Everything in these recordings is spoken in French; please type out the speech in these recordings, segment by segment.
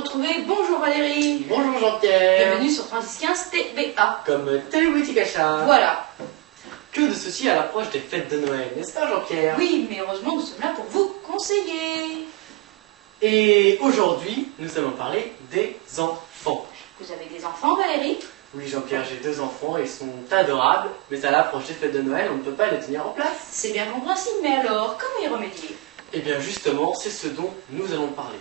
retrouver. Bonjour Valérie. Bonjour Jean-Pierre. Bienvenue sur 3615 TBA. Comme Téléboutique Achat. Voilà. Que de ceci à l'approche des fêtes de Noël, n'est-ce pas Jean-Pierre? Oui, mais heureusement nous sommes là pour vous conseiller. Et aujourd'hui, nous allons parler des enfants. Vous avez des enfants Valérie? Oui Jean-Pierre, j'ai 2 enfants, ils sont adorables, mais à l'approche des fêtes de Noël, on ne peut pas les tenir en place. C'est bien compréhensible, mais alors, comment y remédier? Eh bien justement, c'est ce dont nous allons parler.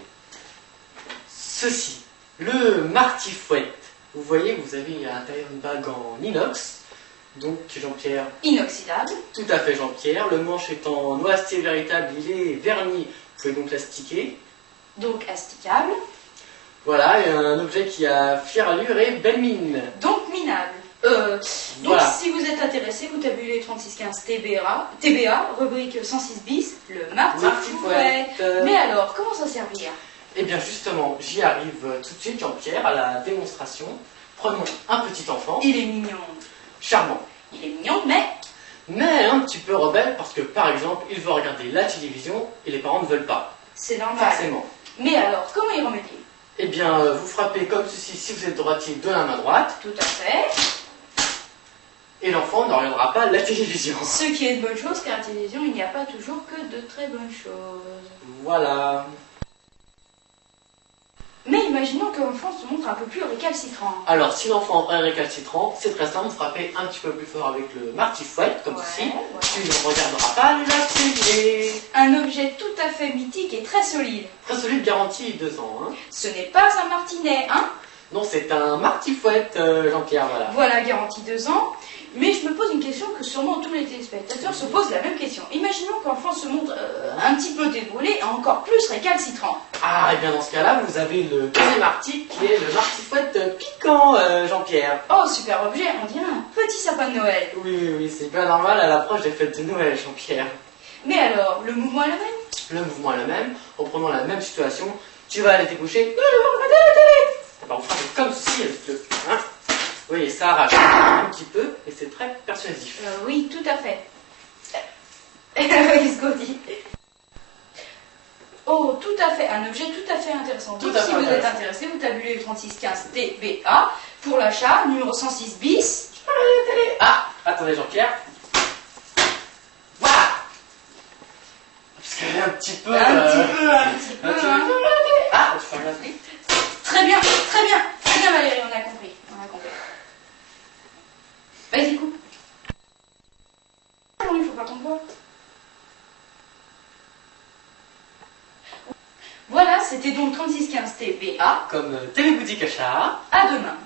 Ceci, le martifouette. Vous voyez, vous avez à l'intérieur une bague en inox. Donc Jean-Pierre. Inoxydable. Tout à fait Jean-Pierre. Le manche est en noisetier véritable, il est verni. Vous pouvez donc l'astiquer. Donc asticable. Voilà, et un objet qui a fière allure et belle mine. Donc minable. Donc Voilà. si vous êtes intéressé, vous tabulez 3615 TBA, rubrique 106 bis, le martifouette. Mais alors, comment s'en servir? Eh bien justement, j'y arrive tout de suite Jean-Pierre à la démonstration. Prenons un petit enfant. Il est mignon. Charmant. Il est mignon, Mais un petit peu rebelle parce que par exemple, il veut regarder la télévision et les parents ne veulent pas. c'est normal. Forcément. Mais alors, comment y remédier? Eh bien, vous frappez comme ceci si vous êtes droitier de la main droite Tout à fait. et l'enfant ne regardera pas la télévision. Ce qui est une bonne chose, car à la télévision, il n'y a pas toujours que de très bonnes choses. Voilà. Mais imaginons que l'enfant se montre un peu plus récalcitrant. Alors, si l'enfant est récalcitrant, c'est très simple, vous frappez un petit peu plus fort avec le martifouette, comme Ouais, ceci. voilà. Tu ne regarderas pas la télé. Un objet tout à fait mythique et très solide. Très solide, garantie 2 ans. Hein. Ce n'est pas un martinet, hein? Non, c'est un martifouette, Jean-Pierre, voilà. Voilà, garantie 2 ans. Mais je me pose une question que sûrement tous les téléspectateurs se posent la même question. Imaginons que l'enfant se montre un petit peu déboulé et encore plus récalcitrant. Ah, et bien dans ce cas-là, vous avez le deuxième article qui est le martifouette piquant, Jean-Pierre. Oh, super objet, on dirait un petit sapin de Noël. Oui, c'est bien normal à l'approche des fêtes de Noël, Jean-Pierre. Mais alors, le mouvement est le même? Le mouvement est le même, reprenons la même situation, tu vas aller te coucher, on frappe comme ceci avec le... Hein, oui, ça arrache un petit peu et c'est très persuasif. Oui, tout à fait. Oui, ce qu'on dit. Oh, tout à fait, un objet tout à fait intéressant. Donc, Tout à si fait vous êtes intéressant. intéressé, vous tabulez le 3615 TBA pour l'achat, numéro 106 bis. Ah, attendez Jean-Pierre. Voilà. Parce qu'elle est un petit peu... Un petit peu, hein. Ah, je fais la télé. Très bien Valérie, on a compris. Vas-y, coupe. Non, il faut pas qu'on voit. Voilà, c'était donc 3615 TBA. Comme Téléboutique Achat. À demain.